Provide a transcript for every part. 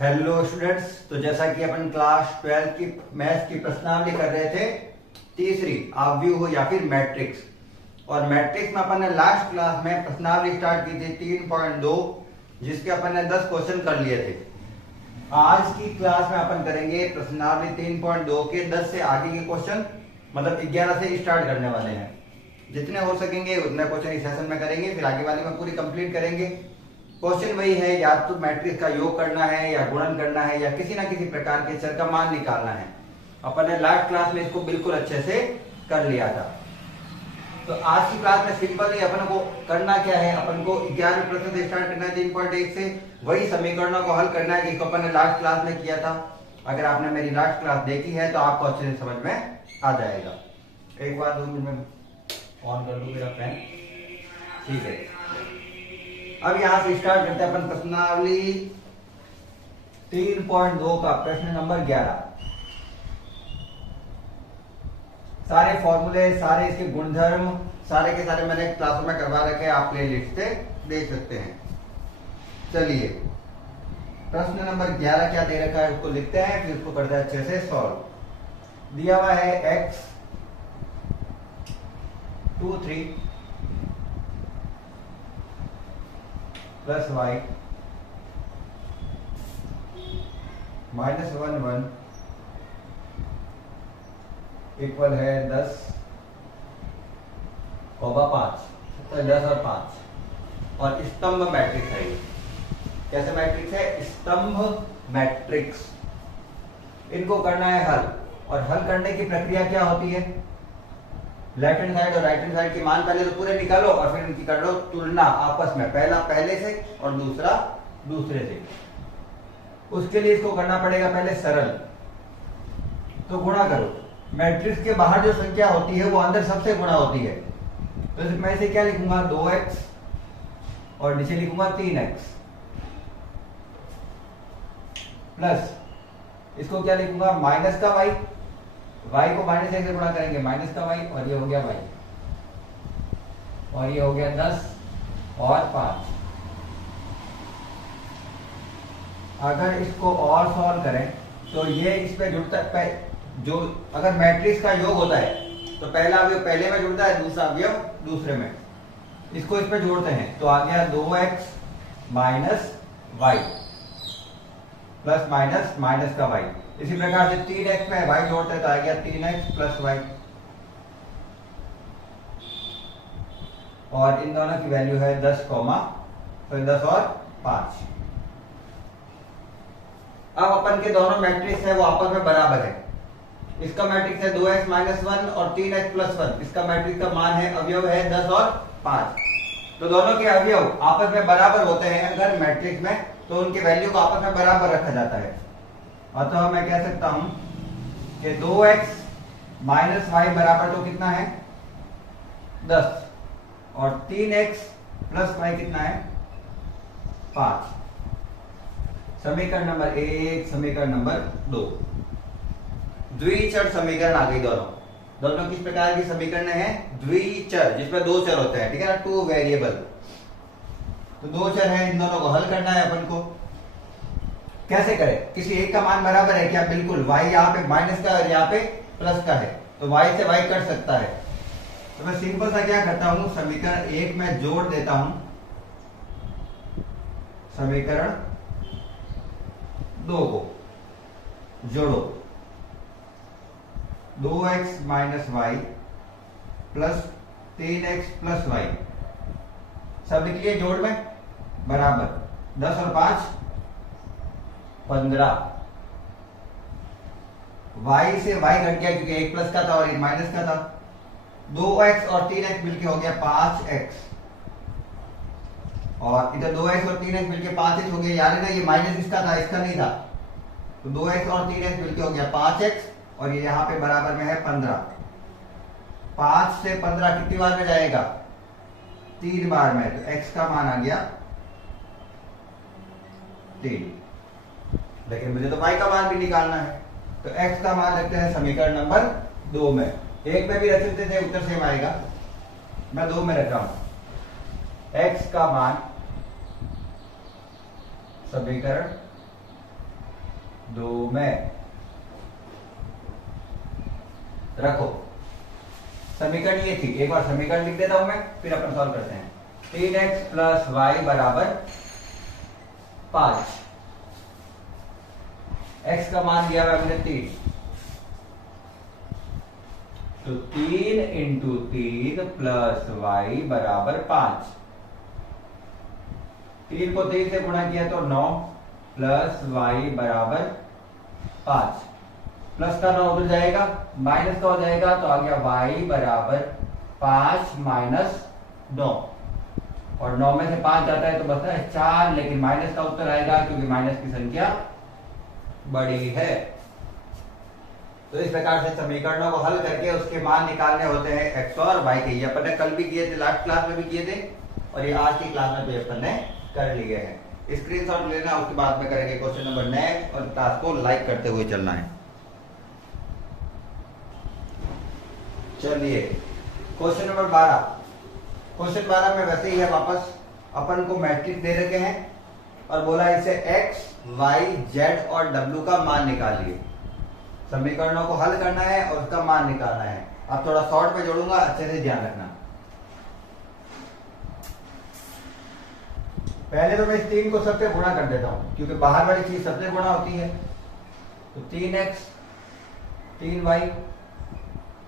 Hello students. तो जैसा कि अपन क्लास 12 की मैथ्स की प्रश्नावली कर रहे थे, तीसरी आव्यूह हो या फिर मैट्रिक्स। और मैट्रिक्स में अपन ने लास्ट क्लास में प्रश्नावली स्टार्ट की थी 3.2, जिसके अपन ने 10 क्वेश्चन कर लिए थे। आज की क्लास में अपन करेंगे प्रश्नावली 3.2 के 10 से आगे के क्वेश्चन, मतलब 11 से स्टार्ट करने वाले हैं। जितने हो सकेंगे उतने क्वेश्चन इस सेशन में करेंगे, फिर आगे वाले में पूरी कंप्लीट करेंगे। क्वेश्चन वही है, या तो मैट्रिक्स का योग करना है या गुणन करना है या किसी ना किसी प्रकार के चर का मान निकालना है। अपन ने लास्ट क्लास में इसको बिल्कुल अच्छे से कर लिया था। तो आज की क्लास में सिंपल ही अपन को करना क्या है, अपन को 11 प्रश्न से स्टार्ट करना है 3.1 से। वही समीकरणों को हल करना है जिसको अपन ने लास्ट क्लास में किया था। अगर आपने मेरी लास्ट क्लास देखी है तो आपको अच्छे से समझ में आ जाएगा। एक बार 2 मिनट में ऑन कर लूं मेरा फैन, ठीक है। अब यहां से स्टार्ट करते हैं अपन प्रश्नावली 3.2 का प्रश्न नंबर 11। सारे फॉर्मूले, सारे इसके गुणधर्म, सारे के सारे मैंने क्लासों में करवा रखे हैं, आप प्लेलिस्ट से देख सकते हैं। चलिए प्रश्न नंबर 11 क्या दे रखा है उसको लिखते हैं, फिर उसको करते हैं अच्छे से सॉल्व। दिया हुआ है x 2 3 प्लस y -1 1 इक्वल है 10 और 5, तो 10 और 5। और स्तंभ मैट्रिक्स है ये। कैसे मैट्रिक्स है? स्तंभ मैट्रिक्स। इनको करना है हल, और हल करने की प्रक्रिया क्या होती है? लेफ्ट हैंड साइड और राइट हैंड साइड के मान पहले तो पूरे निकालो और फिर इनकी कर लो तुलना आपस में, पहला पहले से और दूसरा दूसरे से। उसके लिए इसको करना पड़ेगा पहले सरल, तो गुणा करो। मैट्रिक्स के बाहर जो संख्या होती है वो अंदर सबसे गुणा होती है। तो मैं इसे क्या लिखूंगा? 2x और नीचे लिखूंगा 3x प्लस इसको क्या लिखूंगा? माइनस का y। y को माइनस 1 से गुणा करेंगे, माइनस का y, और ये हो गया y, और ये हो गया 10 और 5। अगर इसको और सॉल्व करें तो ये इस पे जुड़ता है। जो अगर मैट्रिक्स का योग होता है तो पहला अवयव पहले में जुड़ता है, दूसरा अवयव दूसरे में। इसको इस पे जोड़ते हैं तो आ गया 2x minus y plus minus minus का y। इसी प्रकार से 3x में y जोड़ते हैं तो आ गया 3x प्लस y। और इन दोनों की वैल्यू है 10 और 5। अब अपन के दोनों मैट्रिक्स है वो आपस में बराबर है। इसका मैट्रिक्स है 2x माइनस 1 और 3x प्लस 1। इसका मैट्रिक्स का मान है, अवयव है 10 और 5। तो दोनों के अवयव आपस में बराबर होते हैं अगर मैट्रिक्स में, तो उनके वैल्यू को आपस में बराबर रखा जाता है। अतः मैं कह सकता हूं कि 2x माइनस y बराबर तो कितना है? 10, और 3x प्लस y कितना है? 5। समीकरण नंबर 1, समीकरण नंबर 2। द्विचर समीकरण आ गई। दोनों किस प्रकार की समीकरण है? द्विचर, जिसमें 2 चर होते हैं, ठीक है ना, 2 वेरिएबल। तो 2 चर है, इन दोनों को हल करना है अपन को। कैसे करें? किसी एक का मान बराबर है क्या? बिल्कुल। y यहाँ पे माइनस का और यहाँ पे प्लस का है, तो y से y कट सकता है। तो मैं सिंपल सा क्या करता हूं, समीकरण 1 में जोड़ देता हूं समीकरण 2 को। जोड़ो 2x minus y plus 3x plus y, सब लिख लिए जोड़ में, बराबर 10 और 5 15। y से y घट गया क्योंकि एक प्लस का था और एक माइनस का था। 2x और 3x मिलके हो गया 5x, और इधर 2x और 3x मिलके 5x हो गया। याद है ना, ये माइनस इसका था, इसका नहीं था। तो 2x और 3x मिलके हो गया 5x, और ये यहाँ पे बराबर में है 15। 5 से 15 कितनी बार में जाएगा? 3 बार में। तो x का मान आ गया 3। लेकिन मुझे तो y का मान भी निकालना है, तो x का मान रखते हैं समीकरण नंबर 2 में। 1 में भी रख सकते थे, उत्तर सेम आएगा। मैं 2 में रख रहा हूं। x का मान समीकरण 2 में रखो। समीकरण ये थी, एक बार समीकरण लिख देता हूं मैं, फिर अपन सॉल्व करते हैं। 3x प्लस वाई बराबर 5। x का मान दिया हुआ है हमने 3, तो 3 इंटू 3 प्लस वाई बराबर 5। 3 को 3 से गुणा किया तो 9 प्लस वाई बराबर 5। प्लस का 9 उधर जाएगा, माइनस का हो जाएगा, तो आ गया y बराबर 5 माइनस 9, और 9 में से 5 जाता है तो बचता है 4, लेकिन माइनस का उत्तर आएगा क्योंकि माइनस की संख्या बड़ी है। तो इस प्रकार से समीकरणों को हल करके उसके मान निकालने होते हैं x और y के। ये अपन ने कल भी किए थे, लास्ट क्लास में भी किए थे, और ये आज की क्लास में भी अपन ने कर लिए हैं। स्क्रीनशॉट लेना, उसके बाद में करेंगे क्वेश्चन नंबर नेक्स्ट, और क्लास को लाइक करते हुए चलना है। चलिए क्वेश्चन नंबर 12। क्वेश्चन 12 में वैसे ही है, वापस अपन को मैट्रिक्स दे रखे हैं और बोला इसे x, y, z और w का मान निकालिए। समीकरणों को हल करना है और उसका मान निकालना है। अब थोड़ा शॉर्ट में जोड़ूंगा, अच्छे से ध्यान रखना। पहले तो मैं इस 3 को सबसे गुणा कर देता हूं, क्योंकि बाहर वाली चीज सबसे गुणा होती है। तो 3x, 3y,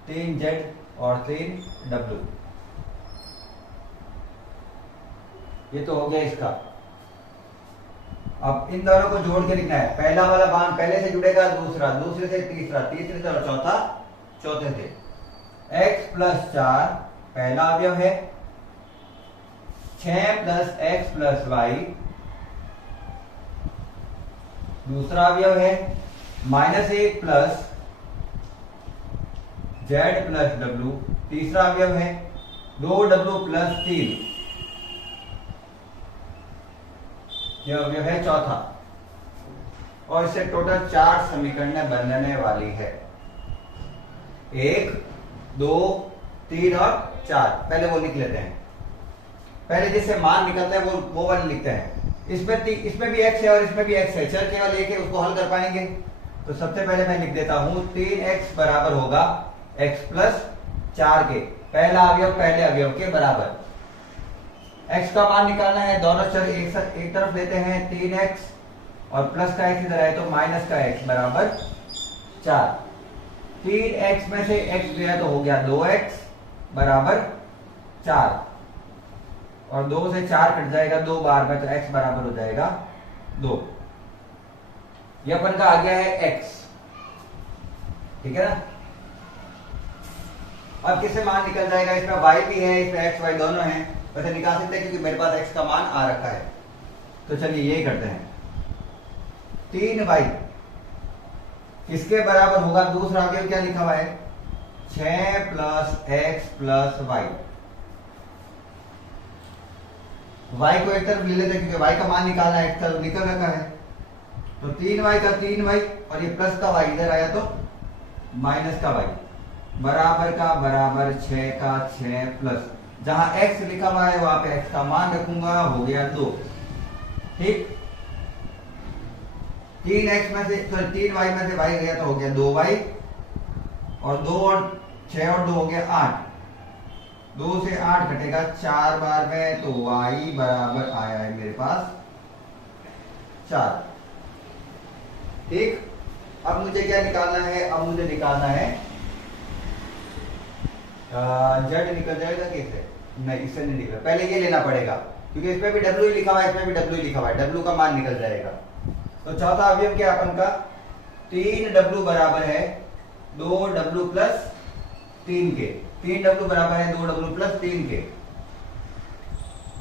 3z और 3w, ये तो हो गया इसका। अब इन दोनों को जोड़ के लिखना है। पहला वाला मान पहले से जुड़ेगा, दूसरा, दूसरे से तीसरा, तीसरे से और चौथा चौथे से। x प्लस 4 पहला अवयव है, 6 प्लस x प्लस y दूसरा अवयव है, -1 प्लस z प्लस w तीसरा अवयव है, 2w प्लस 3 यह अवयव है चौथा। और इससे टोटल 4 समीकरण बनने वाली है। 1, 2, 3 और 4। पहले वो लिख लेते हैं। पहले जिससे मान निकलता है वो वाले लिखते हैं। इसमें भी x है और इसमें भी x है, चल केवल एक है, उसको हल कर पाएंगे। तो सबसे पहले मैं लिख देता हूं 3x बराबर होगा x प्लस 4 के, पहला अवयव पहले अवयव के बराबर। x का मान निकालना है, दोनों चर एक तरफ लेते हैं, 3x और प्लस का x इधर है तो माइनस का x बराबर 4। 3x में से x गया तो हो गया 2x बराबर 4, और 2 से 4 कट जाएगा 2 बार में, तो x बराबर हो जाएगा 2। यह अपन का आ गया है x, ठीक है ना। अब किससे मान निकल जाएगा, इसमें y भी है, इसमें x y दोनों हैं, वैसे निकाल सकते हैं क्योंकि मेरे पास x का मान आ रखा है। तो चलिए यही करते हैं। 3y किसके बराबर होगा, दूसरा अवयव क्या लिखा हुआ है, 6 plus x plus y। y को एक तरफ ले लेते हैं क्योंकि y का मान निकालना है, एक तरफ निकल रखा है। तो 3y का 3y और ये प्लस का y इधर आया तो माइनस का y बराबर का बराबर 6 का 6 प्लस, जहां x लिखा हुआ है वहां पे x का मान रखूंगा, हो गया 2। ठीक, 3x में से 3y में से y गया तो हो गया 2y, और 2 और 6 और 2 हो गया 8। 2 से 8 कटेगा 4 बार में, तो y बराबर आया है मेरे पास 4। ठीक, अब मुझे क्या निकालना है, अब मुझे निकालना है z निकल जाएगा कैसे, नहीं इससे नहीं निकल, पहले ये लेना पड़ेगा क्योंकि इसमें भी w ही लिखा हुआ है, इसमें भी w ही लिखा हुआ है, w का मान निकल जाएगा। तो चौथा अवयव क्या अपन का, 3w बराबर है 2w प्लस 3 के। 3w बराबर है 2w प्लस 3 के।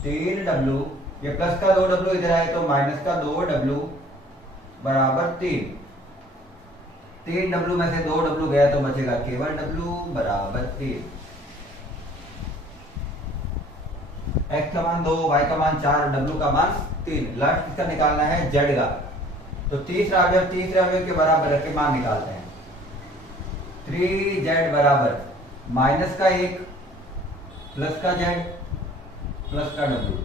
3w, ये प्लस का 2w इधर आए तो माइनस का 2w बराबर 3। 3w में से 2w गया तो बचेगा केवल w बराबर 3। x का मान 2, y का मान 4, w का मान 3। लास्ट किसका निकालना है, z का। तो तीसरा अवयव तीसरे अवयव के बराबर रख के मान निकालते हैं। 3z बराबर माइनस का 1 प्लस का z प्लस का w।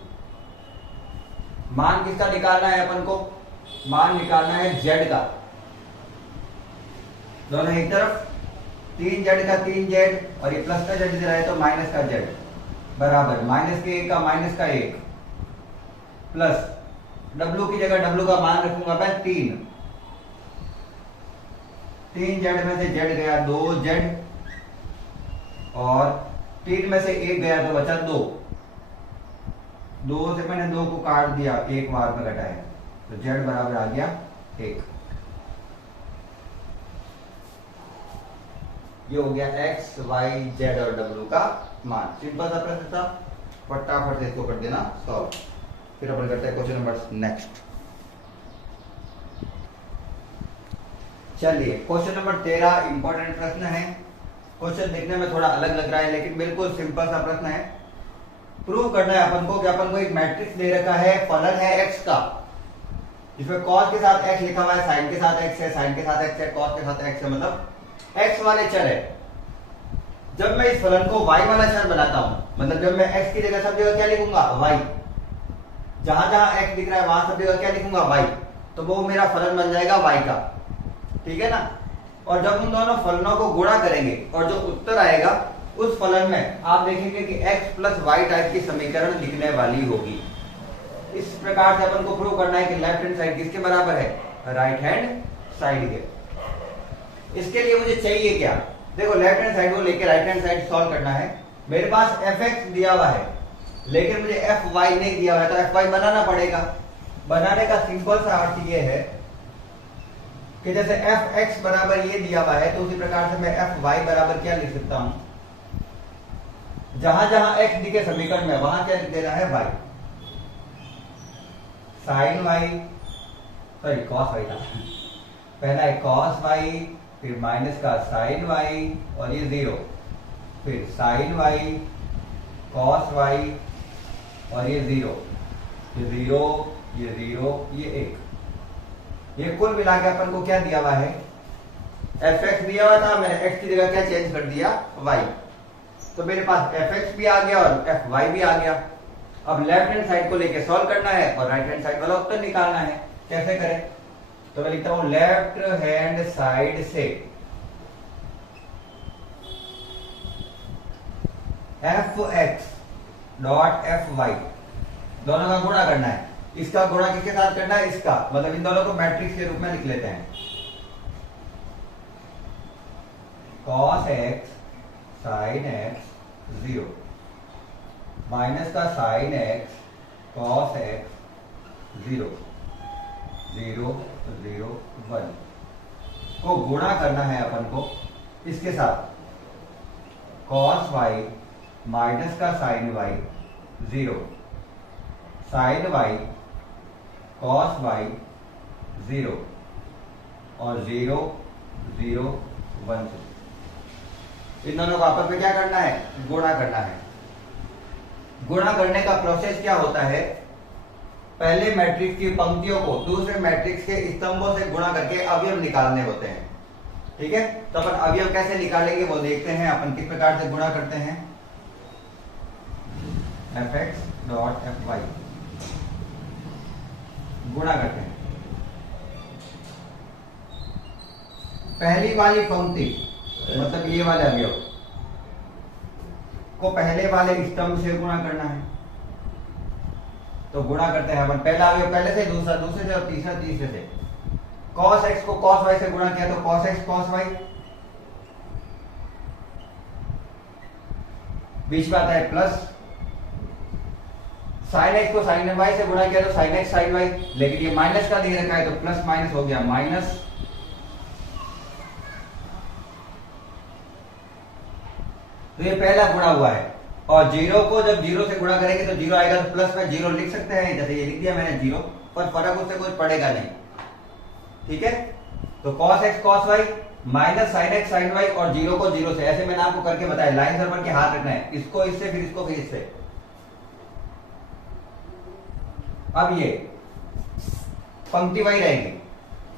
मान किसका निकालना है अपन को, मान निकालना है z का। दोनों एक तरफ, 3z का 3z और ये प्लस का z दे रहा है तो माइनस का z बराबर माइनस के 1 का माइनस का 1 प्लस w की जगह w का मान रखूंगा मैं 3z में से z गया 2z और 3 में से 1 गया तो बचा 2 से मैंने 2 को काट दिया, एक बार में घटाया तो z बराबर आ गया 1। ये हो गया x, y, z और w का मान। सिंपल सा प्रश्न था, फटाफट से इसको कर देना सॉल्व। फिर अपन करते हैं क्वेश्चन नंबर नेक्स्ट। चलिए क्वेश्चन नंबर 13 इंपॉर्टेंट प्रश्न है। क्वेश्चन देखने में थोड़ा अलग लग रहा है लेकिन बिल्कुल सिंपल सा प्रश्न है। प्रूव करना है अपन को कि अपन को एक मैट्रिक्स दे रखा है, फलन है x का, जिसमें cos के साथ x लिखा हुआ है, sin के साथ x है, sin के साथ x है, cos के साथ x है, मतलब x वाले चर है। जब मैं इस फलन को y वाला चर बनाता हूं, मतलब जब मैं x की जगह सब जगह क्या लिखूंगा y, जहां जहां x दिख रहा है वहां सब जगह क्या लिखूंगा y, तो वो मेरा फलन बन जाएगा y का, ठीक है ना। और जब उन दोनों फलनों को गुणा करेंगे और जो उत्तर आएगा उस फलन में आप देखेंगे कि x प्लस वाई टाइप की समीकरण लिखने वाली होगी। इस प्रकार से अपन को प्रूव करना है कि लेफ्ट हैंड साइड किसके बराबर है, राइट हैंड साइड के। इसके लिए मुझे चाहिए क्या, देखो लेफ्ट हैंड साइड को लेके राइट हैंड साइड सॉल्व करना है। मेरे पास fx दिया हुआ है लेकिन मुझे fy नहीं दिया हुआ है, तो fy बनाना पड़ेगा। बनाने का सिंपल सा अर्थ ये है कि जैसे fx बराबर ये दिया हुआ है तो उसी प्रकार से मैं fy बराबर क्या लिख सकता हूं, जहां जहां x दिखे समीकरण में वहां क्या लिख देना है y, sin y, sorry cos y था, पहला है cos y, फिर माइनस का sin y और ये 0, फिर sin y, cos y और ये 0, ये 0, ये 0, ये 1। ये कुल मिला के अपन को क्या दिया हुआ है, fx दिया हुआ था, मैंने x की जगह क्या चेंज कर दिया y, तो मेरे पास fx भी आ गया और fy भी आ गया। अब लेफ्ट हैंड साइड को लेके सॉल्व करना है और राइट हैंड साइड वाला उत्तर निकालना है। कैसे करें, तो मैं लिखता हूं लेफ्ट हैंड साइड से fx डॉट fy दोनों का गुणा करना है। इसका गुणा किसके साथ करना है, इसका, मतलब इन दोनों को मैट्रिक्स के रूप में लिख लेते हैं। cos x sin x 0 minus का sin x cos x 0 0 0 1 को गुणा करना है अपन को इसके साथ cos y माइनस का sin y 0 sin y cos y 0 और 0 0 1 से इन दोनों को आपस में क्या करना है, गुणा करना है। गुणा करने का प्रोसेस क्या होता है, पहले मैट्रिक्स की पंक्तियों को दूसरे मैट्रिक्स के स्तंभों से गुणा करके अवयव निकालने होते हैं, ठीक है। तो अपन अवयव कैसे निकालेंगे वो देखते हैं, अपन किस प्रकार से गुणा करते हैं। fx डॉट fy गुणा करते हैं। पहली वाली पंक्ति मतलब ये वाले अवयव को पहले वाले स्तंभ से गुणा करना है, तो गुणा करते हैं अपन। पहला अवयव पहले से, दूसरा दूसरे से और तीसरा तीसरे से। cos x को cos y से गुणा किया तो cos x cos y, बीच में आता है प्लस। sin x को sin y से गुणा किया तो sin x sin y, लेकिन ये माइनस का दे रखा है तो प्लस माइनस हो गया माइनस। तो ये पहला गुणा हुआ है। और जीरो को जब जीरो से गुणा करेंगे तो जीरो आएगा तो प्लस में जीरो लिख सकते हैं, जैसे ये लिख दिया मैंने जीरो, पर फर्क उससे कुछ पड़ेगा नहीं, ठीक है। तो cos x cos y minus sin x sin y और जीरो को जीरो से, ऐसे मैंने आपको करके बताया, लाइन सर्वर के हाथ रखना है, इसको इससे फिर इसको फिर इससे। अब ये पंक्ति वही रहेगी,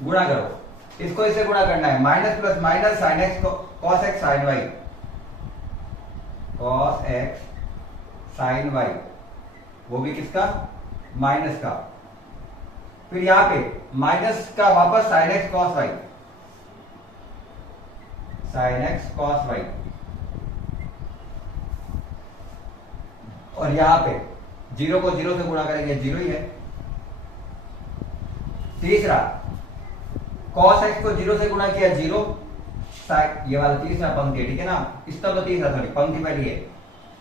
गुणा करो, इसको इससे गुणा करना है, minus plus minus sin x cos x sin y cos x sin y, वो भी किसका, माइनस का। फिर यहां पे माइनस का वापस sin x cos y, sine x cos y, और यहां पे जीरो को जीरो से गुणा करेंगे, जीरो ही है। तीसरा कॉस एक्स को जीरो से गुणा किया, जीरो, ये वाला तीसरा पंक्ति है, ठीक है ना, स्तंभ तीसरा, सॉरी पंक्ति पहली है।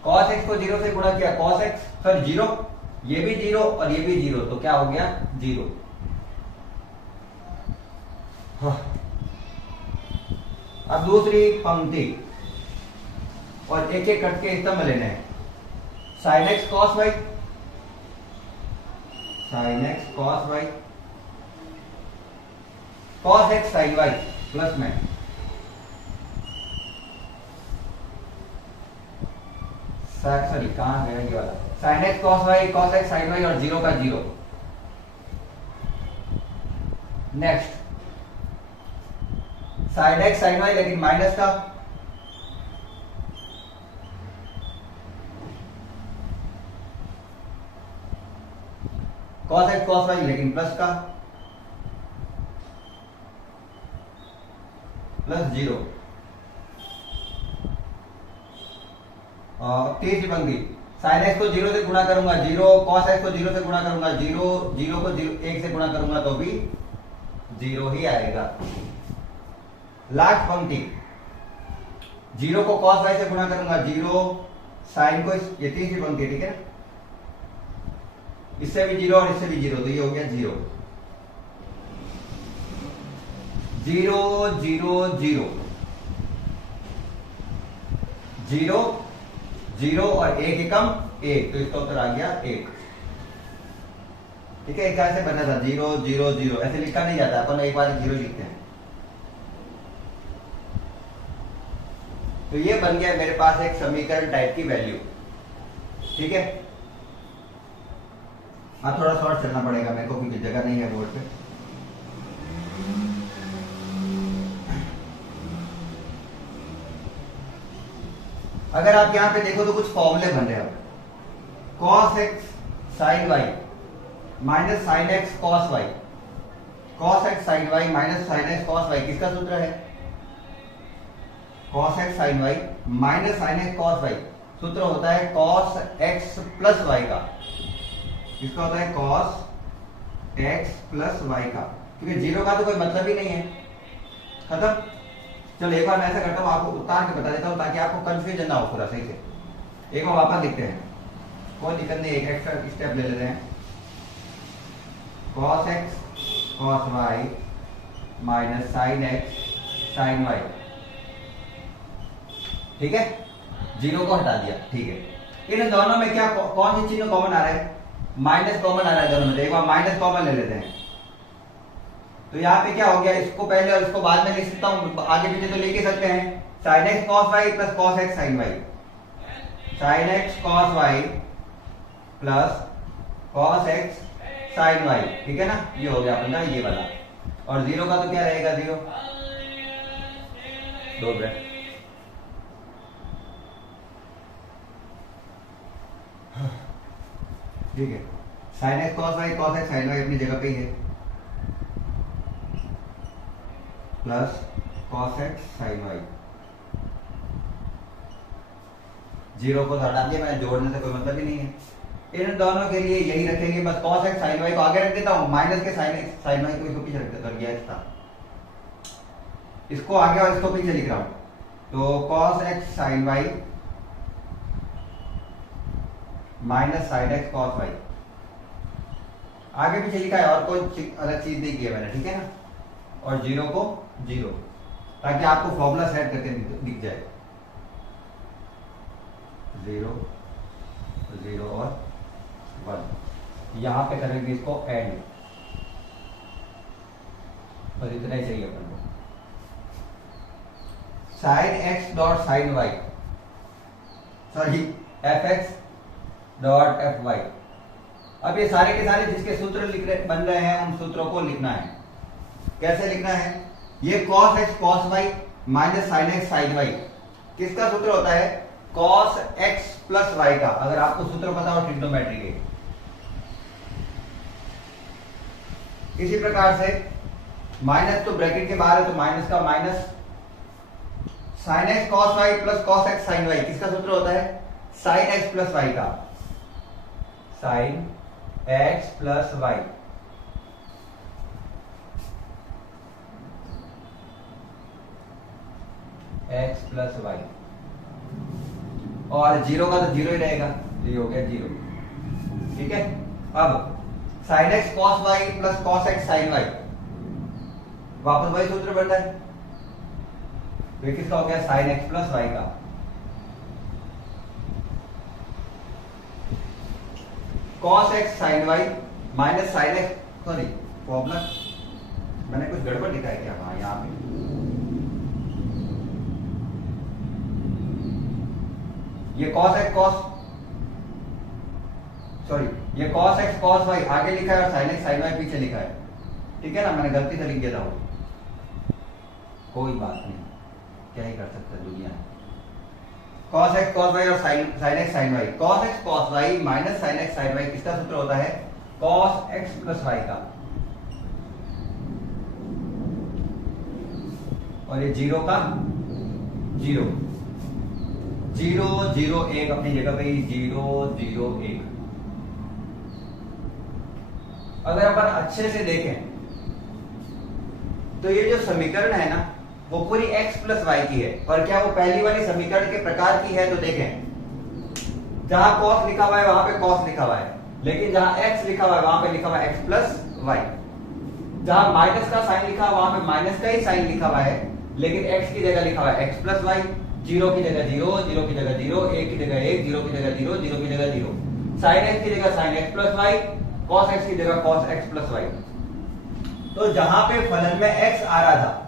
कॉस एक्स को जीरो से गुणा किया, कॉस एक्स सॉरी जीरो, ये भी जीरो और ये भी जीरो, तो क्या हो गया, जीरो। हाँ। अब दूसरी पंक्ति और एक एक कट के स्तंभ लेने हैं। Sine x cos y, sine x cos y, cos x sine y plus में सॉरी कहां गया ये वाला, sine x cos y, cos x sine y और जीरो का zero. Next sine x sine y लेकिन माइनस का, कॉस एक्स कॉस वाई लेकिन प्लस का, प्लस जीरो। तीसरी पंक्ति साइन एक्स को जीरो से गुणा करूंगा, जीरो, कॉस एक्स को जीरो से गुणा करूंगा, जीरो, जीरो को जीरो एक से गुणा करूंगा तो भी जीरो ही आएगा। लास्ट पंक्ति जीरो को कॉस वाई से गुणा करूंगा, जीरो, साइन को ये तीसरी पंक्ति, ठीक है ना, इससे भी जीरो और इससे भी जीरो, तो ये हो गया zero, zero zero zero, zero zero और एक एकम एक, तो इसका उत्तर आ गया एक। ठीक है, एक से बना था जीरो जीरो जीरो, ऐसे लिखा नहीं जाता, अपन एक बार जीरो लिखते हैं। तो ये बन गया मेरे पास एक समीकरण टाइप की वैल्यू। ठीक है, हाँ थोड़ा शॉर्ट चलना पड़ेगा मेरे को क्योंकि जगह नहीं है बोर्ड पे। अगर आप यहां पे देखो तो कुछ फॉर्मूले बन रहे हैं। Cos x sine y minus sine x cos y, cos x sine y minus sine x cos y किसका सूत्र है? Cos x sine y minus sine x cos y, सूत्र होता है कॉस एक्स प्लस वाई का। किसका होता है? कॉस एक्स प्लस वाई का, क्योंकि जीरो का तो कोई मतलब ही नहीं है। खत्म। चलो एक बार मैं ऐसा करता हूं, आपको उतार के बता देता हूं ताकि आपको कंफ्यूजन ना हो पूरा सही से। एक बार वापस लिखते हैं, कोई दिक्कत नहीं, एक एक्स्ट्रा स्टेप ले लेते हैं। Cos x cos y minus sine x sine y, ठीक है, जीरो को हटा दिया। ठीक है, इन दोनों में क्या कौन सी चीज कॉमन आ रहा है? माइनस कॉमन आ रहा है दोनों में। एक बार माइनस कॉमन ले लेते हैं, तो यहाँ पे क्या हो गया, इसको पहले और इसको बाद में लिख सकता हूं, आगे पीछे तो लिख ही सकते हैं। Sine x cos y plus cos x sine y, sine x cos y plus cos x sine y, ठीक है ना, ये हो गया अपना ये वाला। और जीरो का तो क्या रहेगा, जीरो, दो ब्रेक। ठीक है, sine x cos y cos x sine y अपनी जगह पे ही है, plus cos x sine y. Zero को हटा दिया मैंने, जोड़ने से कोई मतलब ही नहीं है। इन दोनों के लिए यही रखेंगे, बस कॉस एक्स साइन वाई को आगे रख देता हूं, माइनस के साइन एक्स साइन वाई को इसको पीछे रख देता हूं, था इसको आगे और इसको पीछे लिख रहा हूं। तो cos x sine y minus sine x cos y, आगे पीछे लिखा है और कोई अलग चीज नहीं की है मैंने, ठीक है ना। और जीरो को जीरो, ताकि आपको फॉर्मूला सेट करके दिख जाए। जीरो जीरो और वन, यहां पे करेंगे इसको एंड, और इतना ही चाहिए अपन को। Sine x dot sine y, sorry f x dot f y. अब ये सारे के सारे जिसके सूत्र बन रहे हैं उन सूत्रों को लिखना है। कैसे लिखना है? ये cos x cos y minus sine x sine y किसका सूत्र होता है? कॉस एक्स प्लस वाई का, अगर आपको सूत्र पता हो ट्रिग्नोमेट्री के। इसी प्रकार से माइनस तो ब्रैकेट के बाहर है, तो माइनस का minus sine x cos y plus cos x sine y किसका सूत्र होता है? साइन एक्स प्लस वाई का। Sine x plus y x plus y, और जीरो का तो जीरो ही रहेगा, ये हो गया जीरो। ठीक है, अब sine x cos y plus cos x sine y, वापस वही सूत्र बनता है, तो किसका हो गया? साइन एक्स प्लस वाई का। Cos x sine y minus sine x, sorry formula मैंने कुछ गड़बड़ लिखा है क्या? हाँ यहाँ पे ये कॉस एक्स कॉस, सॉरी ये कॉस एक्स कॉस वाई आगे लिखा है और साइन एक्स साइन वाई पीछे लिखा है। ठीक है ना, मैंने गलती से लिख दिया था वो, कोई बात नहीं, क्या ही कर सकते दुनिया। cos x cos y और sin x sin y, cos x cos y minus sin x sin y किसका सूत्र होता है? cos x प्लस y का। और ये जीरो का जीरो, जीरो जीरो एक अपनी जगह पे, जीरो जीरो एक। अगर अपन अच्छे से देखें तो ये जो समीकरण है ना वो पूरी x प्लस वाई की है, और क्या वो पहली वाली समीकरण के प्रकार की है? तो देखें, जहां cos लिखा हुआ है वहां पे cos लिखा हुआ है, लेकिन जहां x लिखा हुआ है वहां पे लिखा हुआ है x प्लस वाई। जहां माइनस का साइन लिखा हुआ वहां पे माइनस का ही साइन लिखा हुआ है, लेकिन x की जगह लिखा हुआ है x प्लस वाई। जीरो की जगह जीरो, जीरो की जगह जीरो, एक की जगह एक, जीरो की जगह जीरो, जीरो की जगह जीरो। साइन x की जगह sine x plus y, cos x की जगह cos x प्लस वाई। तो जहां पे फलन में x आ रहा था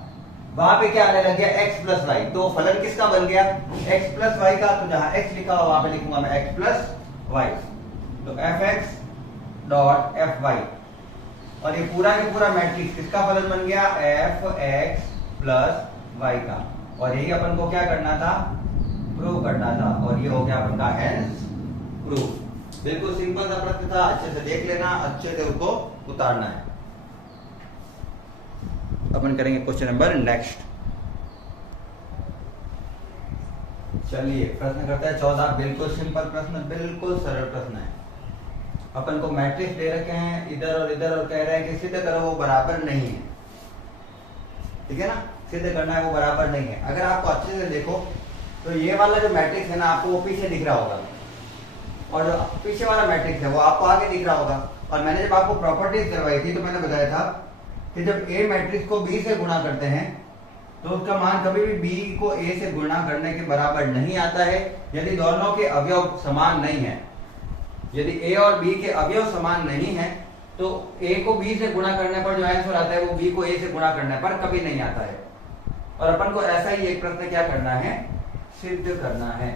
वहां पे क्या आने लग गया? x plus y. तो फलन किसका बन गया? x प्लस वाई का। तो जहां x लिखा हुआ वहां पे लिखूंगा मैं x प्लस वाई, तो fx डॉट fy, और ये पूरा के पूरा मैट्रिक्स किसका फलन बन गया? fx प्लस y का। और यही अपन को क्या करना था? प्रूव करना था, और ये हो गया अपन का हेंस प्रूफ। बिल्कुल सिंपल सा प्रश्न था, अच्छे से देख लेना, अच्छे से उसको उतारना है। अपन करेंगे क्वेश्चन नंबर नेक्स्ट। चलिए प्रश्न करते हैं 14। बिल्कुल सिंपल प्रश्न, बिल्कुल सरल प्रश्न है। अपन को मैट्रिक्स दे रखे हैं इधर और कह रहे हैं कि सिद्ध करो वो बराबर नहीं है। ठीक है ना, सिद्ध करना है वो बराबर नहीं है। अगर आपको अच्छे से देखो तो ये वाला जो मैट्रिक्स है ना आपको वो पीछे दिख रहा होगा, और जो पीछे वाला मैट्रिक्स है वो आपको आगे दिख रहा होगा। और मैंने जब आपको प्रॉपर्टीज करवाई थी तो मैंने बताया था कि जब A मैट्रिक्स को B से गुणा करते हैं तो उसका मान कभी भी B को A से गुणा करने के बराबर नहीं आता है यदि दोनों के अवयव समान नहीं है। यदि A और B के अवयव समान नहीं है तो A को B से गुणा करने पर जो आंसर आता है वो B को A से गुणा करने पर कभी नहीं आता है। और अपन को ऐसा ही एक प्रश्न क्या करना है? सिद्ध करना है।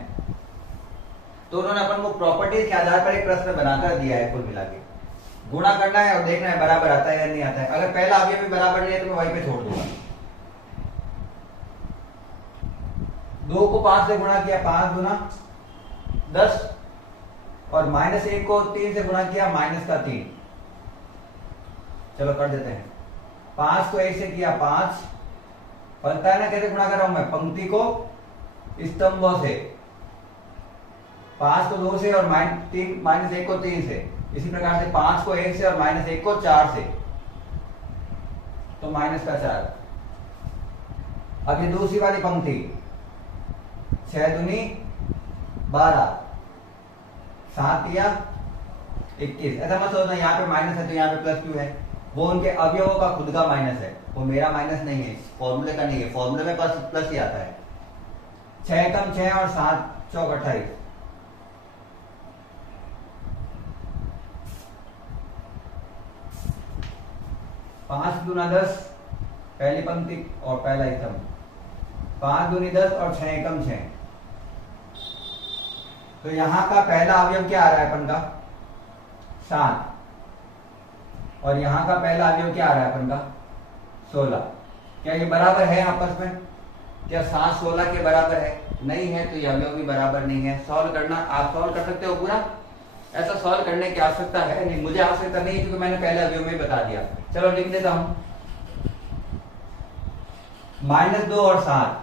तो उन्होंने अपन को प्रॉपर्टीज के आधार पर एक प्रश्न बनाकर दिया है, कुल मिला के गुणा करना है और देखना है बराबर आता है या नहीं आता है। अगर पहला अवयव भी बराबर नहीं है तो मैं वहीं पे छोड़ दूंगा। 2 को 5 से गुणा किया, 5 गुना 10, और -1 को 3 से गुणा किया, माइनस का 3। चलो कर देते हैं। 5 को 1 से किया 5, पता है ना कैसे गुणा कर रहा हूं मैं? पंक्ति को स्तंभों से, 5 को 2 से और -1 को 3 से। इसी प्रकार से 5 को 1 से और -1 को 4 से, तो माइनस का 4। अब ये दूसरी वाली पंक्ति 6 दूनी 12, 7 या 21। ऐसा मत सोचना यहाँ पे माइनस है तो यहाँ पे प्लस क्यों है। वो उनके अवयवों का खुद का माइनस है, वो मेरा माइनस नहीं है, फॉर्मूले का नहीं है। फॉर्मूले में प्लस ही आता है। 6 कम 6 और 7 चौक 28। 5 दूना 10, पहली पंक्ति और पहला स्तंभ। 5 दूनी 10 और 6 एकम 6। तो यहां का पहला अवयव क्या आ रहा है अपन का? 7, और यहां का पहला अवयव क्या आ रहा है अपन का? 16। क्या ये बराबर है आपस में? क्या 7 16 के बराबर है? नहीं है, तो ये अवयव भी बराबर नहीं है। सॉल्व करना, आप सॉल्व कर सकते हो पूरा, ऐसा सॉल्व करने की आवश्यकता है नहीं, मुझे आवश्यकता नहीं है क्योंकि मैंने पहले अवयव में बता दिया। चलो लिख देता हूं, -2 और 7,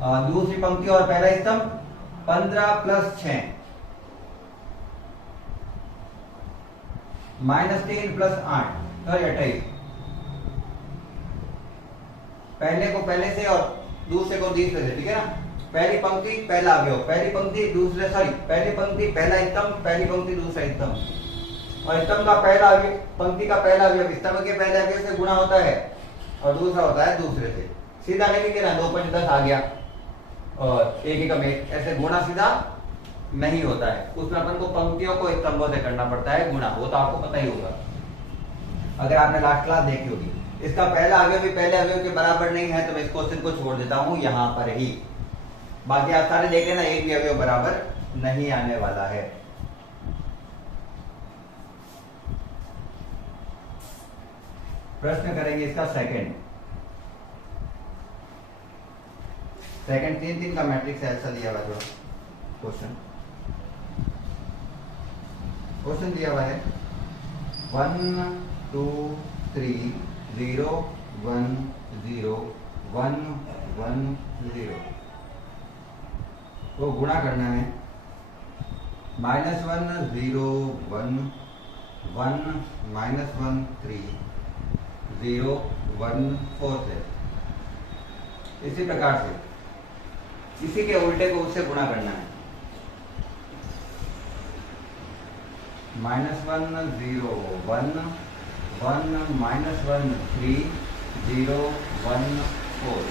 दूसरी पंक्ति और पहला स्तंभ 15 प्लस 6 -3 प्लस 8 सॉरी 28। पहले को पहले से और दूसरे को दूसरे से, ठीक है ना। पहली पंक्ति पहला अवयव, पहली पंक्ति दूसरे सॉरी पहली पंक्ति पहला स्तंभ, पहली पंक्ति दूसरा स्तंभ, और स्तंभ का पहला अवयव पंक्ति का पहला अवयव स्तंभ के पहले अवयव से गुणा होता है और दूसरा होता है दूसरे से। सीधा नहीं लिखे ना, 2 5 10 आ गया और 1 1 में ऐसे गुणा सीधा नहीं होता है, उसमें अपन को पंक्तियों को स्तंभों से करना पड़ता है गुणा, वो तो आपको पता ही होगा अगर आपने लास्ट क्लास देखी होगी। इसका पहला अवयव भी पहले अवयव के बराबर नहीं है तो मैं इस क्वेश्चन को छोड़ देता हूं यहां पर ही। बाकी आप सारे देख लेना, एक भी अवयव बराबर नहीं आने वाला है। प्रश्न करेंगे इसका सेकंड 3 का मैट्रिक्स ऐसा दिया हुआ है। क्वेश्चन दिया हुआ है 1 2 3 0 1 0 1 1 0 को गुणा करना है -1 0 1 1 -1 3 0 1 4 से। इसी प्रकार से इसी के उल्टे को उससे गुणा करना है -1 0 1 1 -1 3 0 1 4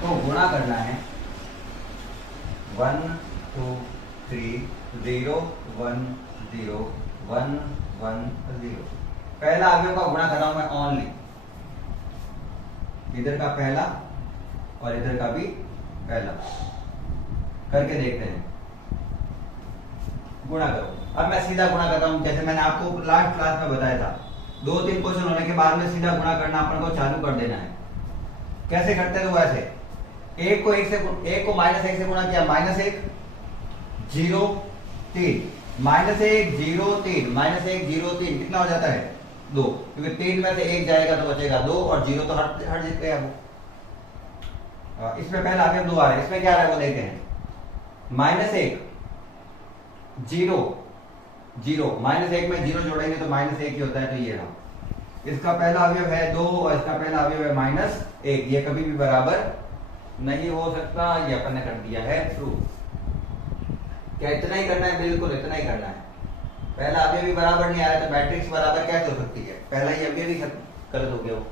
तो गुणा करना है 1 2 3 0 1 0 1 1 0। पहला अवयव का गुणा कर रहा हूं मैं ओनली, इधर का पहला और इधर का भी पहला करके देखते हैं। गुणा करो। अब मैं सीधा गुणा कर रहा हूं, जैसे मैंने आपको लास्ट क्लास में बताया था 2-3 क्वेश्चन होने के बाद में सीधा गुणा करना अपन को चालू कर देना है। कैसे करते थे वैसे, एक को -1 से गुणा किया -1 0 3 -1 0 3 -1 0 3 कितना हो जाता है 2, क्योंकि 3 में से 1 जाएगा तो बचेगा 2 और 0 तो हट गया वो। इसमें पहला अवयव 2 आ रहा है, इसमें क्या आ रहा है वो देखते हैं। -1 0 0 -1 में 0 जोड़ेंगे तो -1 ही होता है, तो ये रहा। इसका पहला अवयव है 2 और इसका पहला अवयव है -1, ये कभी भी बराबर नहीं हो सकता, ये अपन ने कर दिया है प्रूफ। क्या इतना ही करना है? बिल्कुल इतना ही करना है। पहला अवयव भी बराबर नहीं आ रहा है तो मैट्रिक्स बराबर कैसे हो सकती है? पहला ही अवयव ही गलत हो गया वो,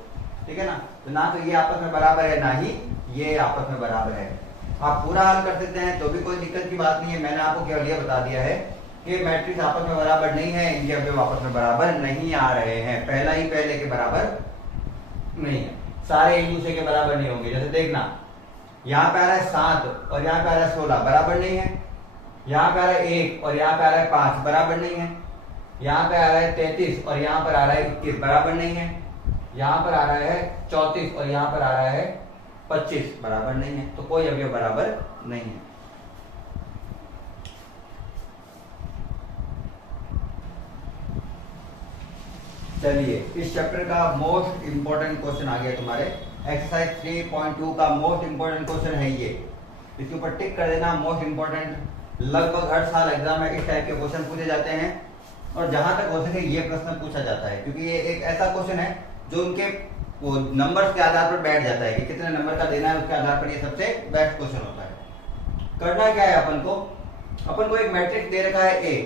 ठीक है ना। तो ना तो ये आपस में बराबर है ना ही ये आपस में बराबर है। आप पूरा हल कर सकते हैं तो भी कोई दिक्कत की बात नहीं है। मैंने आपको केवल ये बता दिया है कि मैट्रिक्स आपस में बराबर नहीं है, इनके अवयव आपस में बराबर नहीं आ रहे हैं। पहला ही पहले के बराबर नहीं है, सारे एक दूसरे के बराबर नहीं होंगे। जैसे देखना, यहाँ पे आ रहा है 7 और यहाँ पे आ रहा है 16, बराबर नहीं है। यहाँ पे आ रहा है 1 और यहाँ पे आ रहा है 5, बराबर नहीं है। यहाँ पे आ रहा है 33 और यहाँ पर आ रहा है 21, बराबर नहीं है। यहाँ पर आ रहा है 34 और यहाँ पर आ रहा है 25, बराबर नहीं है। तो कोई अवयव बराबर नहीं है। चलिए, इस चैप्टर का मोस्ट इंपोर्टेंट क्वेश्चन आ गया तुम्हारे। एक्सरसाइज 3.2 का मोस्ट इंपोर्टेंट क्वेश्चन है ये, इसके ऊपर टिक कर देना। मोस्ट इंपोर्टेंट, लगभग हर साल एग्जाम में इस टाइप के क्वेश्चन पूछे जाते हैं और जहां तक हो सके ये प्रश्न पूछा जाता है, क्योंकि ये एक ऐसा क्वेश्चन है जो उनके वो नंबर्स के आधार पर बैठ जाता है कि कितने नंबर का देना है, उसके आधार पर ये सबसे बेस्ट क्वेश्चन होता है। करना क्या है अपन को एक मैट्रिक्स दे रखा है A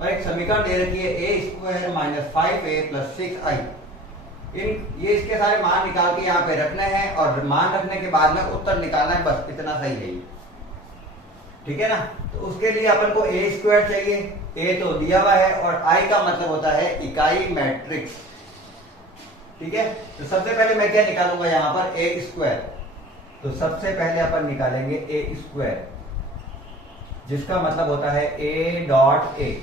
और एक समीकरण दे रखी है a² - 5a + 6i। ये इसके सारे मान निकाल के यहाँ पे रखने हैं और मान रखने के बाद में उत्तर निकालना है, बस इतना सही है ये, ठीक है ना। तो उसके लिए अपन को a² चाहिए, a तो दिया हुआ है और i का मतलब होता है इकाई मैट्रिक्स, ठीक है। तो सबसे पहले मैं क्या निकालूंगा यहाँ पर a²। तो सबसे पहले अपन निकालेंगे a², जिसका मतलब होता है a.a।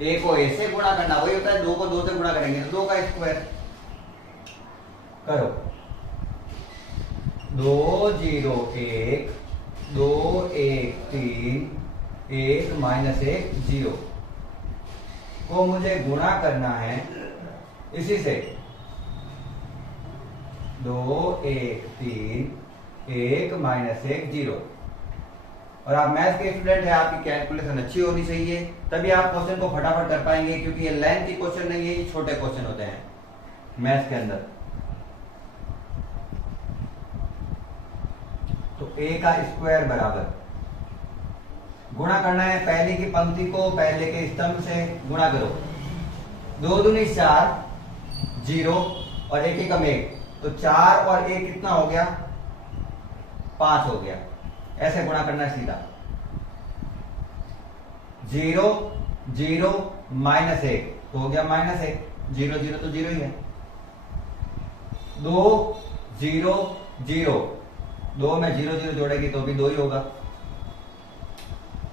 a को a से गुणा करना, वही होता है 2 को 2 से गुणा करेंगे तो 2 का स्क्वायर करो। 2 0 1 2 1 3 1 -1 0 को मुझे गुणा करना है इसी से। 2 1 3 1 माइनस 1 0। और आप मैथ्स के स्टूडेंट हैं, आपकी कैलकुलेशन अच्छी होनी चाहिए, तभी आप क्वेश्चन को फटाफट कर पाएंगे, क्योंकि ये लेंथ की क्वेश्चन नहीं है, ये छोटे क्वेश्चन होते हैं मैथ्स के अंदर। तो a का स्क्वायर बराबर, गुणा करना है पहले की पंक्ति को पहले के स्तंभ से गुणा करो। 2 दूनी 4 0 और 1 एकम 1, तो 4 और 1 कितना हो गया? 5 हो गया। ऐसे गुणा करना है सीधा। 0 0 माइनस 1 तो हो गया माइनस 1, 0 0 तो 0 ही है। 2 0 0, 2 में 0 0 जोड़ेगी तो भी 2 ही होगा।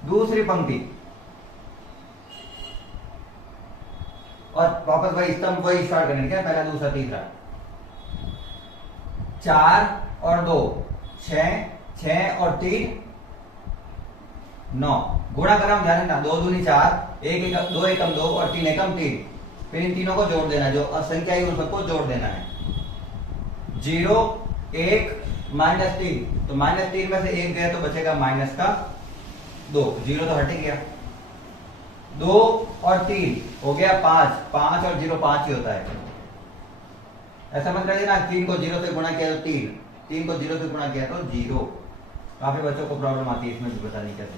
दूसरी पंक्ति और वापस वही स्तंभ वही स्टार्ट करने क्या, पहला दूसरा तीसरा। 4 और 2 6, 6 और 3 9, गुणा कर हम ध्यान देना। 2 दूनी 4, 1 एकम 2 एकम 2 और 3 एकम 3, फिर इन तीनों को जोड़ देना है, जो असंख्या है उन सबको जोड़ देना है। 0 1 माइनस 3, तो माइनस 3 में से 1 गया तो बचेगा माइनस का 2, 0 तो हट ही गया। 2 और 3 हो गया 5, 5 और 0 5 ही होता है। ऐसा मत कर देना 3 को 0 से गुणा किया तो 3, 3 को 0 से गुणा किया तो 0। काफी बच्चों को प्रॉब्लम आती है इसमें भी, पता नहीं कैसे।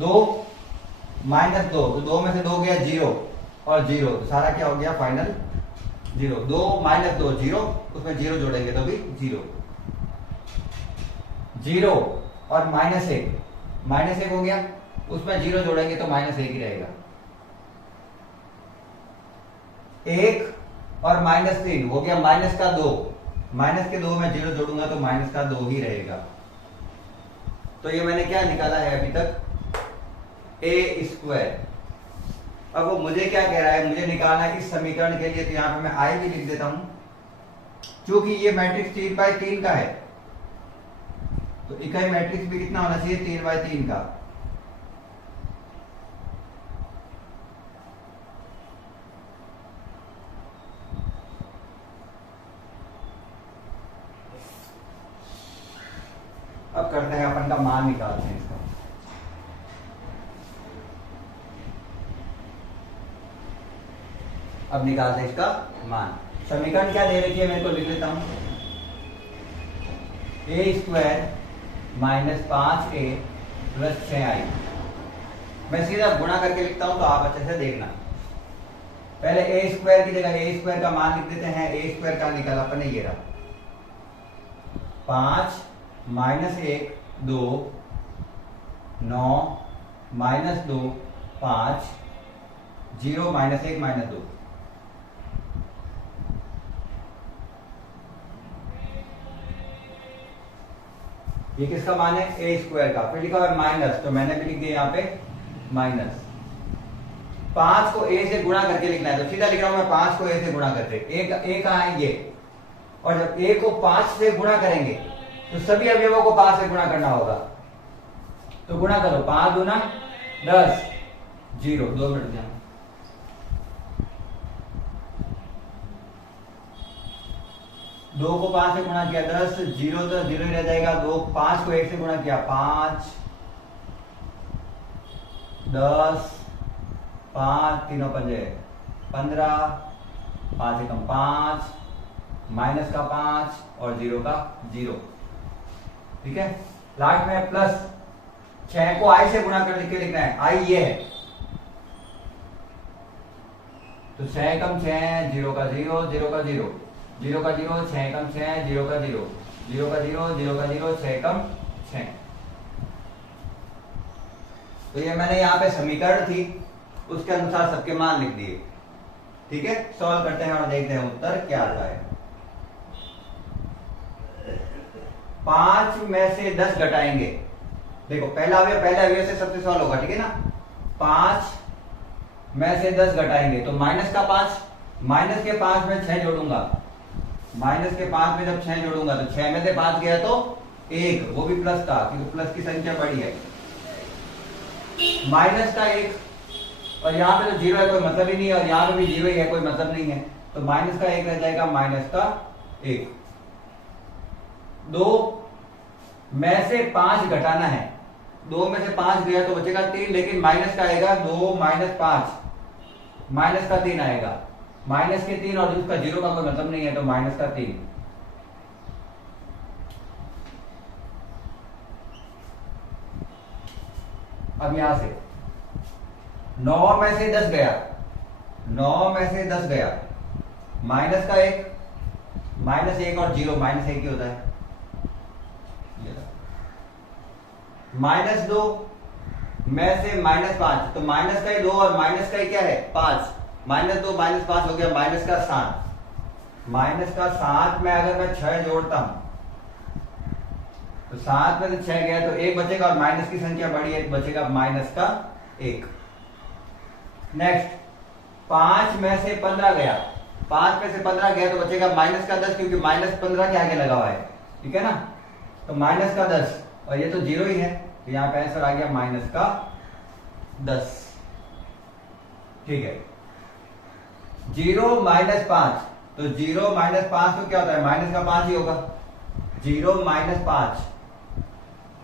2 माइनस 2, तो 2 में से 2 गया 0 और 0, तो सारा क्या हो गया फाइनल 0। 2 माइनस 2 0, उसमें 0 जोड़ेंगे तो भी 0। 0 और माइनस 1 हो गया, उसमें 0 जोड़ेंगे तो माइनस 1 ही रहेगा। 1 और माइनस 3 हो गया माइनस का 2, माइनस के 2 में 0 जोड़ूंगा तो माइनस का 2 ही रहेगा। तो ये मैंने क्या निकाला है अभी तक, a स्क्वायर। अब वो मुझे क्या कह रहा है, मुझे निकालना है इस समीकरण के लिए, तो यहां पे मैं i भी लिख देता हूं, क्योंकि ये मैट्रिक्स 3/3 का है, तो इकाई मैट्रिक्स भी कितना होना चाहिए 3/3 का। अब करते हैं अपन का मान निकालते हैं इसका। अब निकालते हैं इसका मान। समीकरण क्या दे रखी है मेरे को लिख लेता हूं, a square minus 5a plus 6i। मैं सीधा गुणा करके लिखता हूं तो आप अच्छे से देखना। पहले a स्क्वायर की जगह a स्क्वायर का मान लिख देते हैं। a स्क्वायर का निकाला अपन ने, ये रहा 5 माइनस 1 2 9 माइनस 2 5 0 माइनस 1 माइनस 2। ये किसका मान है, a स्क्वायर का। फिर लिखा है माइनस, तो मैंने भी लिख दिया यहाँ पे माइनस। 5 को a से गुणा करके लिखना है, तो सीधा लिख रहा हूं मैं 5 को a से गुणा करके। a कहां है ये, और जब a को 5 से गुणा करेंगे तो सभी अवयवों को 5 से गुणा करना होगा। तो गुणा करो, 5 दूना 10 0, 2 मिनट ध्यान। 2 को 5 से गुणा किया 10, 0 तो 0 ही रह जाएगा। 2 5 को 1 से गुणा किया 5 10 5 तीनों पंजे 15, 5 एकम 5, माइनस का 5 और 0 का 0। ठीक है, लास्ट में प्लस 6 को i से गुणा करके लिखना है। i ये है, तो 6 एकम 6 0 का 0 0 का 0 0 का 0 6 एकम 6 0 का 0 0 का 0 0 का 0 6 एकम 6। तो ये मैंने यहाँ पे समीकरण थी, उसके अनुसार सबके मान लिख दिए। ठीक है, सॉल्व करते हैं और देखते हैं उत्तर क्या आता है। 5 में से 10 घटाएंगे। देखो पहला अवयव से सबसे सॉल्व होगा, ठीक है ना। 5 में से 10 घटाएंगे तो माइनस का 5, माइनस के 5 में 6 जोड़ूंगा। माइनस के 5 में जब 6 जोड़ूंगा तो 6 में से 5 गया तो 1, वो भी प्लस का, क्योंकि प्लस की संख्या बड़ी है। माइनस का 1, और यहाँ पे तो 0 है, कोई मतलब ही नहीं है, और यहाँ पे भी 0 ही है, कोई मतलब नहीं है, तो माइनस का 1 रह जाएगा माइनस का 1। 2 में से 5 घटाना है, 2 में से 5 गया तो बचेगा 3, लेकिन माइनस का आएगा 2 माइनस 5, माइनस का 3 आएगा, माइनस के 3 और उसका 0 का कोई मतलब नहीं है तो माइनस का 3। अब यहां से 9 में से 10 गया, 9 में से 10 गया, माइनस का 1, माइनस 1 और 0 माइनस 1 ही होता है। माइनस 2 में से माइनस 5, तो माइनस का ही 2 और माइनस का ही क्या है 5, माइनस 2 माइनस 5 हो गया माइनस का 7। माइनस का 7 में अगर मैं 6 जोड़ता हूं तो 7 में से 6 गया तो 1 बचेगा और माइनस की संख्या बड़ी है, बचेगा माइनस का 1। नेक्स्ट 5 में से 15 गया, 5 में से 15 गया तो बचेगा माइनस का 10, क्योंकि माइनस 15 के आगे लगा हुआ है, ठीक है ना। तो माइनस का 10 और ये तो 0 ही है, तो यहां पे आंसर आ गया माइनस का 10। ठीक है, 0 माइनस 5, तो 0 माइनस 5 तो क्या होता है माइनस का 5 ही होगा। 0 माइनस 5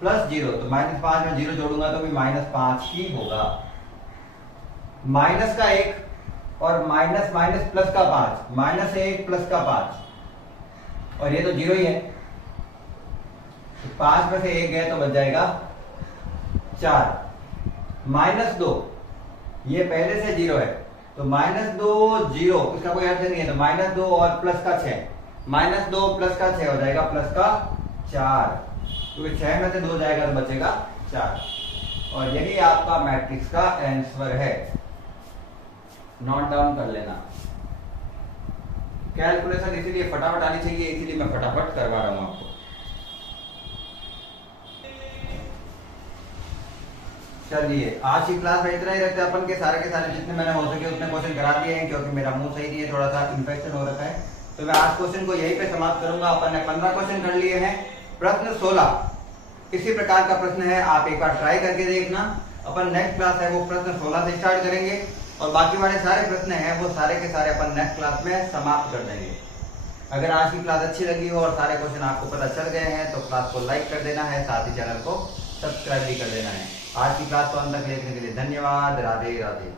प्लस 0, तो माइनस 5 में 0 जोड़ूंगा तो भी माइनस 5 ही होगा। माइनस का 1 और माइनस माइनस प्लस का 5, माइनस 1 प्लस का 5 और ये तो 0 ही है, तो 5 में से 1 गया तो बच जाएगा 4। माइनस 2, ये पहले से 0 है तो माइनस 2 0, इसका कोई अर्थ नहीं है, तो माइनस 2 और प्लस का 6, माइनस 2 प्लस का 6 हो जाएगा प्लस का 4, क्योंकि 6 में से 2 जाएगा तो बचेगा 4। और यही आपका मैट्रिक्स का आंसर है, नोट डाउन कर लेना। कैलकुलेशन इसीलिए फटाफट आनी चाहिए, इसीलिए मैं फटाफट करवा रहा हूं आपको। चलिए आज की क्लास में इतना ही रखते हैं अपन के सारे जितने मैंने हो सके उतने क्वेश्चन करा दिए हैं, क्योंकि मेरा मुंह सही नहीं है, थोड़ा सा इन्फेक्शन हो रखा है, तो मैं आज क्वेश्चन को यहीं पे समाप्त करूंगा। अपन ने 15 क्वेश्चन कर लिए हैं। प्रश्न 16 इसी प्रकार का प्रश्न है, आप एक बार ट्राई करके देखना। अपन नेक्स्ट क्लास है वो प्रश्न 16 से स्टार्ट करेंगे और बाकी वाले सारे प्रश्न हैं वो सारे के सारे अपन नेक्स्ट क्लास में समाप्त कर देंगे। अगर आज की क्लास अच्छी लगी हो और सारे क्वेश्चन आपको पता चल गए हैं तो क्लास को लाइक कर देना है, साथ ही चैनल को सब्सक्राइब भी कर देना है। आज की क्लास को अंत तक देखने के लिए धन्यवाद। राधे राधे।